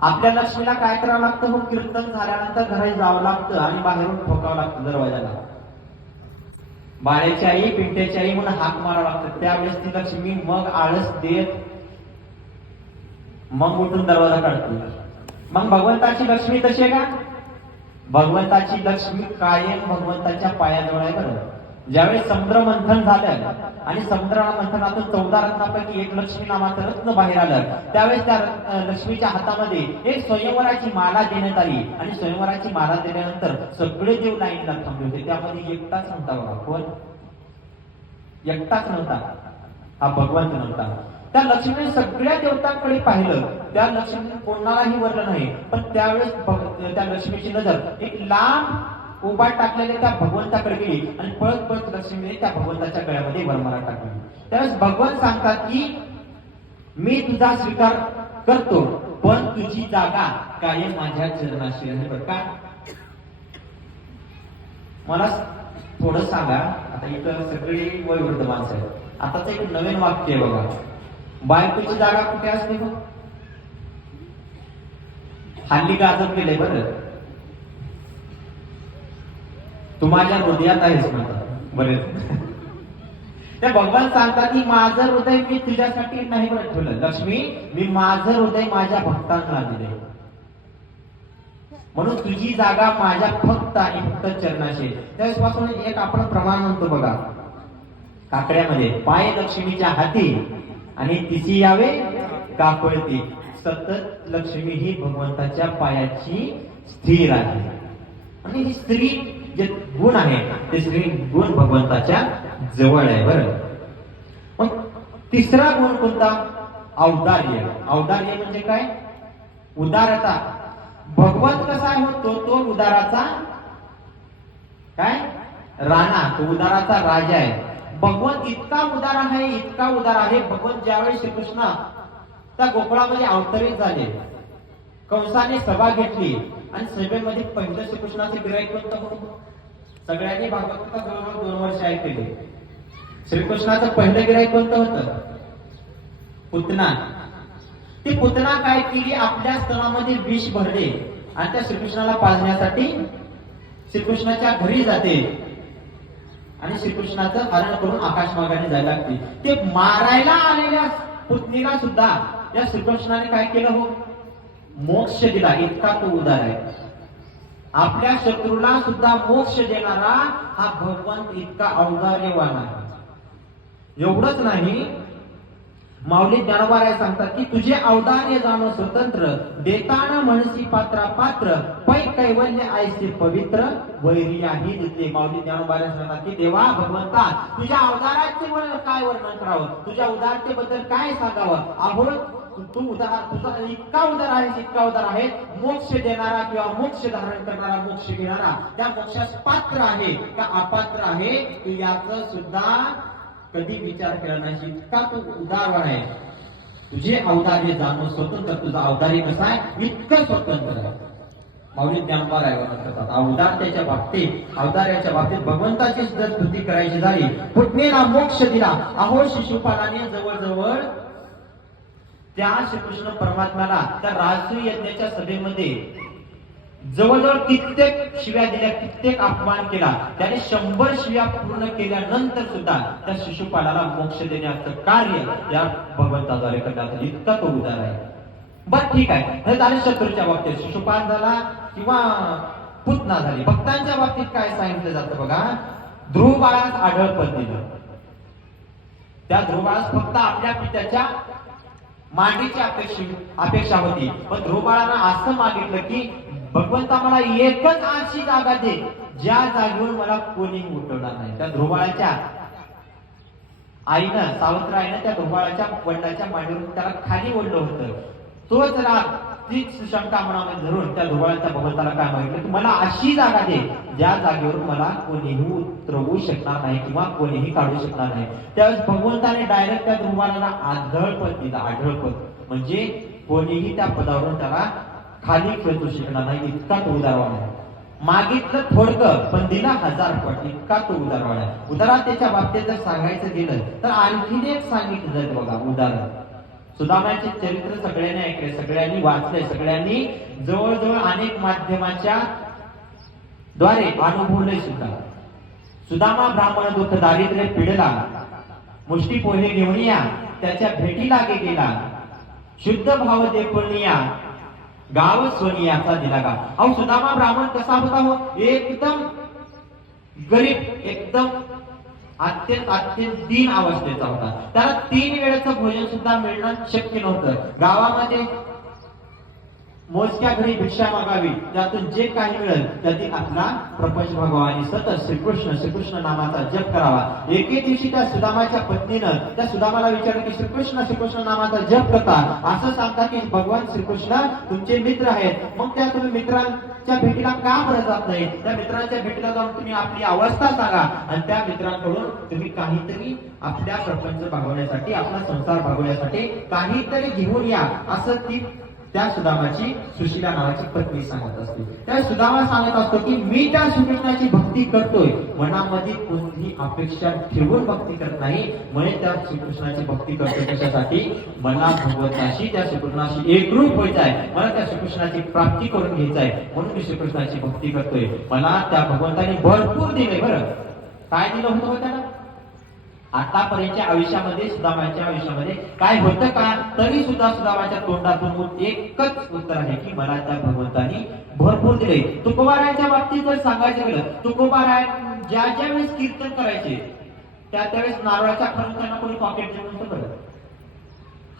आपल्या लक्ष्मीला काय करावं लागतं हो? कीर्तन झाल्यानंतर घरी जावं लागतं आणि बाहेरून ठोकावं लागतं दरवाजाला. बाळ्याची आई, पिंट्याची आई म्हणून हाक मारावं लागतं. त्यावेळेस ती लक्ष्मी मग आळस देत मग उठून दरवाजा काढते. मग भगवंताची लक्ष्मी तशी आहे का? भगवंताची लक्ष्मी कायम भगवंताच्या पायाजवळ आहे. बरं, ज्यावेळेस समुद्र मंथन झालं आणि समुद्र मंथनातून 14 रत्नापैकी एक लक्ष्मी नावाचं रत्न बाहेर आलं, त्यावेळेस त्या लक्ष्मीच्या हातामध्ये एक स्वयंवराची माला देण्यात आली आणि स्वयंवराची माला दिल्यानंतर सगळे देव लाईनला थांबले होते. त्यामध्ये एकटाच नव्हता बघा. कोण? एकटाच नव्हता, हा भगवंत नव्हता. त्या लक्ष्मीने सगळ्या देवतांकडे पाहिलं, त्या लक्ष्मीने कोणालाही वरलं नाही, पण त्यावेळेस त्या लक्ष्मीची नजर एक लांब उभा टाकलेल्या त्या भगवंताकडे गेली आणि पळत पळत लक्ष्मीने त्या भगवंताच्या गळ्यामध्ये वरमाला टाकली. त्यावेळेस भगवंत सांगतात की मी तुझा स्वीकार करतो, पण तुझी जागा कायम माझ्या चरणाशी आहे. बरं का? मला थोडं सांगा, आता इथं सगळी वयोवृद्ध माणसं आहेत. आताच एक नवीन वाक्य आहे बघा, बायकोची जागा कुठे असते मग? हल्ली गाजत गेले. बरं, तू माझ्या हृदयात आहेस म्हणतात बरेच. त्या भगवान सांगतात की माझं हृदय मी तुझ्यासाठी नाही बरं ठेवलं लक्ष्मी, मी माझं हृदय माझ्या भक्तांना दिले, म्हणून तुझी जागा माझ्या फक्त आणि फक्त चरणाशी. त्यावेळेसपासून एक आपण प्रमाण म्हणतो बघा काकड्यामध्ये, पाय लक्ष्मीच्या हाती आणि तिची यावे कापळती. सतत लक्ष्मी ही भगवंताच्या पायाची स्थिर आहे. आणि ही स्त्री जे गुण आहे ते स्त्री गुण भगवंताच्या जवळ आहे. बरं, मग तिसरा गुण कोणता? औदार्य. औदार्य म्हणजे काय? उदारता. भगवंत कसा होतो? तो उदाराचा काय राणा, तो उदाराचा राजा आहे. भगवंत इतका उदार आहे, इतका उदार आहे. भगवंत ज्यावेळी श्रीकृष्ण त्या गोकुळामध्ये अवतरित झाले, कंसाने सभा घेतली आणि सभेमध्ये पहिलं श्रीकृष्णाचे गिराईक कोणतं होतं? सगळ्यांनी भागवताचा जवळजवळ 2 वर्ष ऐकले. श्रीकृष्णाचं पहिलं गिराईक कोणतं होतं? पुतना. ती पुतना काय केली? आपल्या स्तनामध्ये विष भरले आणि त्या श्रीकृष्णाला पाजण्यासाठी श्रीकृष्णाच्या घरी जाते आणि श्रीकृष्णाचं हरण करून आकाशमार्गाने जायला लागते. ते मारायला आलेल्या पुतणीला सुद्धा या श्रीकृष्णाने काय केलं हो, मोक्ष दिला. इतका तो उदार आहे. आपल्या शत्रूला सुद्धा मोक्ष देणारा हा भगवंत इतका औदार्यवान आहे. एवढंच नाही, माऊली ज्ञानोबाराय सांगतात की तुझे औदार्य जाणो स्वतंत्र, देताना म्हणसी पात्रा पात्र, पै कैवल्य आयसे पवित्र, वैरियाही दिसले. माऊली ज्ञानोबाराय सांगतात की देवा भगवंता, तुझ्या अवताराचे काय वर्णन करावं, तुझ्या उदारतेबद्दल काय सांगावं. अहो तू उदार, तुझा इतका उदार आहे, इतका उदार आहे, मोक्ष देणारा किंवा मोक्ष धारण करणारा, मोक्ष घेणारा त्या मोक्षास पात्र आहे का अपात्र आहे, तू याचं सुद्धा कधी विचार केला नाही. इतका तू उदारवान आहे. तुझे औदार्य जाणून स्वतंत्र, तुझा औदार्य कसा आहे, इतकं स्वतंत्र आहे. माऊली ज्ञानोबा राय म्हणतात औदार्याच्या बाबतीत, औदार्याच्या बाबतीत भगवंताची जर स्तुती करायची झाली, पुतणीला मोक्ष दिला. अहो शिशुपालाने जवळजवळ त्या श्रीकृष्ण परमात्म्याला त्या राजसूय यज्ञाच्या सभेमध्ये जवळजवळ कित्येक शिव्या दिल्या, कित्येक अपमान केला. त्याने 100 शिव्या पूर्ण केल्यानंतर सुद्धा त्या शिशुपालाला मोक्ष देण्याचं कार्य या भगवंताद्वारे करण्यात आलं. इतका तो उदार आहे. बर ठीक आहे, हे झाले शत्रूच्या बाबतीत, शिशुपाल झाला किंवा पुतना झाली. भक्तांच्या बाबतीत काय सांगितलं जातं बघा, ध्रुव बाळास आढळ पद दिलं. त्या ध्रुव बाळास फक्त आपल्या पित्याच्या मांडीची अपेक्षा होती, पण ध्रुव बाळानं असं मागितलं की भगवंता मला एकच अशी जागा दे ज्या जागेवर मला कोणी उठवणार नाही. त्या ध्रुव बाळाच्या आईनं, सावत्र आईनं त्या ध्रुव बाळाच्या वडिलाच्या मांडीवरून त्याला खाली ओढलं होतं. तोच राग, तीच शंका मनामध्ये धरून त्या ध्रुव बाळाच्या भगवंताला काय मागितलं की मला अशी जागा दे ज्या जागेवर मला कोणीही उतरवू शकणार नाही किंवा कोणीही काढू शकणार नाही. त्यावेळेस भगवंताने डायरेक्ट त्या ध्रुव बाळाला आढळपद दिलं. आढळपद म्हणजे कोणीही त्या पदावरून त्याला खाली खेळू शकणार नाही. इतका तो उदारवान आहे. मागितलं थोडकं पण दिला 1000 पट. इतका तो उदारवान आहे. उदारतेच्या बाबतीत जर सांगायचं गेलं तर आणखीन एक सांगितलं जाईल बघा उदाहरण. सुदामाचे चरित्र सगळ्यांनी ऐकले, सगळ्यांनी वाचले, सगळ्यांनी जवळजवळ अनेक माध्यमाच्या द्वारे अनुभवले सुद्धा. सुदामा ब्राह्मण दुःख दारिद्र्य पिडला, मुष्टी पोहे घेऊन या त्याच्या भेटीला गेला, शुद्ध भाव देपुनिया गाव सोनियाचा दिला गा. अहो सुदामा ब्राह्मण कसा होता हो, एकदम गरीब, एकदम अत्यंत दीन अवस्थेचा होता. त्याला 3 वेळेचं भोजन सुद्धा मिळणं शक्य नव्हतं. गावामध्ये मोजक्या घरी भिक्षा मागावी, त्यातून जे काही मिळेल त्यातील आपला प्रपंच भागावा आणि सतत श्रीकृष्ण श्रीकृष्ण नामाचा जप करावा. एके दिवशी त्या सुदामाच्या पत्नीनं त्या सुदामाला विचारलं की श्रीकृष्ण श्रीकृष्ण नामाचा जप करता, असं सांगता की भगवान श्रीकृष्ण तुमचे मित्र आहेत, मग त्या तुम्ही मित्रांच्या भेटीला का बरं जात नाही? त्या मित्रांच्या भेटीला जाऊन तुम्ही आपली अवस्था सांगा आणि त्या मित्रांकडून तुम्ही काहीतरी आपल्या प्रपंच भागवण्यासाठी, आपला संसार भागवण्यासाठी काहीतरी घेऊन या, असं ती त्या सुदामाची सुशीला नावाची पत्नी सांगत असते. त्या सुदामा सांगत असतो की मी त्या श्रीकृष्णाची भक्ती करतोय, मनामध्ये कोणतीही अपेक्षा ठेवून भक्ती करत नाही, म्हणून त्या श्रीकृष्णाची भक्ती करतोय. कशासाठी? मला भगवंताशी, त्या श्रीकृष्णाशी एकरूप व्हायचं आहे, मला त्या श्रीकृष्णाची प्राप्ती करून घ्यायचं आहे, म्हणून मी श्रीकृष्णाची भक्ती करतोय. मला त्या भगवंताने भरपूर दिले. बरं काय दिलं होतं त्याला? आतापर्यंतच्या आयुष्यामध्ये, सुदामाच्या आयुष्यामध्ये काय होतं का? तरी सुद्धा सुदामाच्या तोंडातून एकच उत्तर आहे की मला त्या भगवंतानी भरपूर दिले. तुकोबारायांच्या बाबतीत जर सांगायचं गेलं, तुकोबाराय ज्या ज्या वेळेस कीर्तन करायचे त्यावेळेस नारळाच्या खालून त्यांना कोणी पॉकेट देऊन होतं. बरं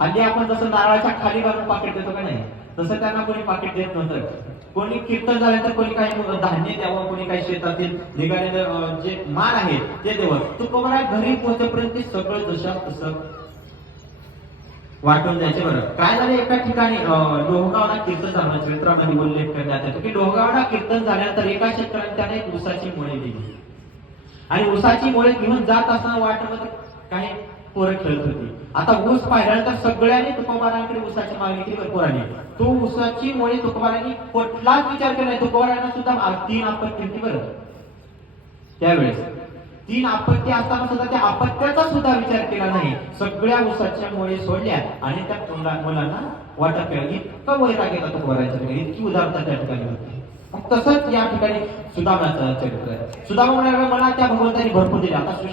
हल्ली आपण जसं नारळाच्या खाली घालून पॉकेट देतो का नाही, तसं त्यांना कोणी पाकिट देत नव्हतं. कोणी कीर्तन झाल्यानंतर कोणी काही धान्य द्यावं, कोणी काही शेतातील निघालेलं जे माल आहे ते द्यावं. तुकोबारा घरी पोहोचेपर्यंत सगळं जशा तसं वाटून द्यायचे. बरं काय झालं, एका ठिकाणी लोहगावला कीर्तन झालं, चरित्रामध्ये उल्लेख करण्यात येतो की लोहगावला कीर्तन झाल्यानंतर एका शेतकऱ्याने त्याने एक ऊसाची मुळे दिली आणि ऊसाची मुळे घेऊन जात असताना वाटेमध्ये काही पोरं खेळत होती. आता ऊस पाहिल्यानंतर सगळ्यांनी तुकोबारांकडे ऊसाची मागणी केली. पोरांनी तो ऊसाची मुळे तुकोबारांनी कुठलाच विचार केला नाही. तुकोबारांना सुद्धा 3 आपत्ती होती. बरं त्यावेळेस 3 आपत्ती असताना सुद्धा त्या आपत्त्याचा सुद्धा विचार केला नाही. सगळ्या ऊसाच्या मुळे सोडल्या आणि त्या मुलांना वाटप केलं. इतकं वैराग्य येतात तुकोबारांच्याकडे, इतकी उदारता त्या ठिकाणी होती. मग तसंच या ठिकाणी सुदामाचं चरित्र आहे. सुदामा म्हणाला मला त्या भगवंतानी भरपूर दिले. आता